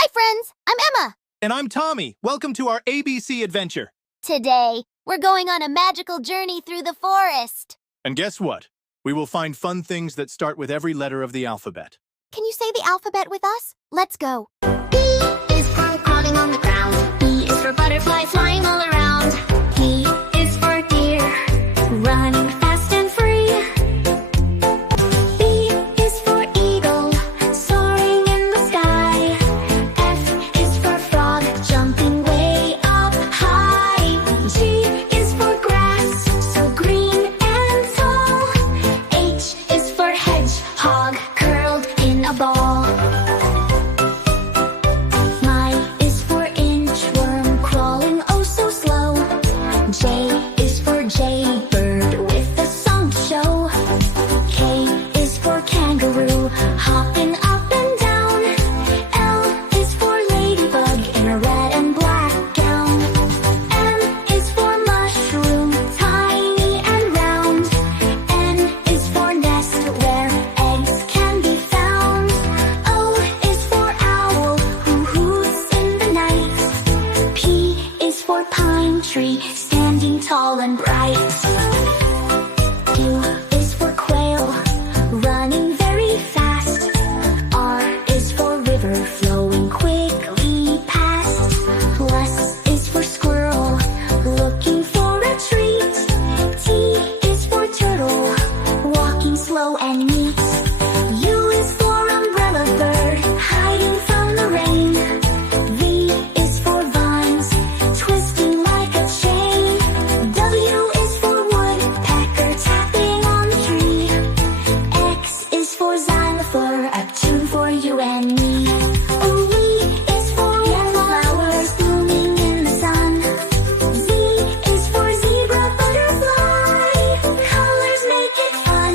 Hi, friends. I'm Emma. And I'm Tommy. Welcome to our ABC adventure. Today, we're going on a magical journey through the forest. And guess what? We will find fun things that start with every letter of the alphabet. Can you say the alphabet with us? Let's go. B is for crawling on the ground. B is for butterfly flying all around. D is for deer, running fast and free. B is for eagle, soaring in the sky. F is for frog, jumping way up high. G is for grass, so green and tall. H is for hedgehog, curled in a ball. J is for jaybird with a song to show. K is for kangaroo, hopping up and down. L is for ladybug in a red and black gown. M is for mushroom, tiny and round. N is for nest where eggs can be found. O is for owl who hoots in the night. P is for pine tree, standing tall and bright. Q is for quail, running very fast. R is for river, flowing quickly past. S is for squirrel, looking for a treat. T is for turtle, walking slow and neat. U is for umbrella bird, hiding from the rain. V is for vines, twisting like a chain. W is for woodpecker, tapping on the tree. X is for xylophone, a tune for you and me. V is for flowers blooming in the sun. Z is for zebra butterfly, colors make it fun.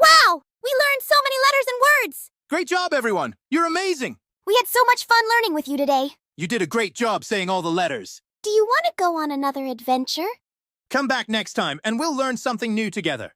Wow! We learned so many letters and words. Great job, everyone. You're amazing. We had so much fun learning with you today. You did a great job saying all the letters. Do you want to go on another adventure? Come back next time and we'll learn something new together.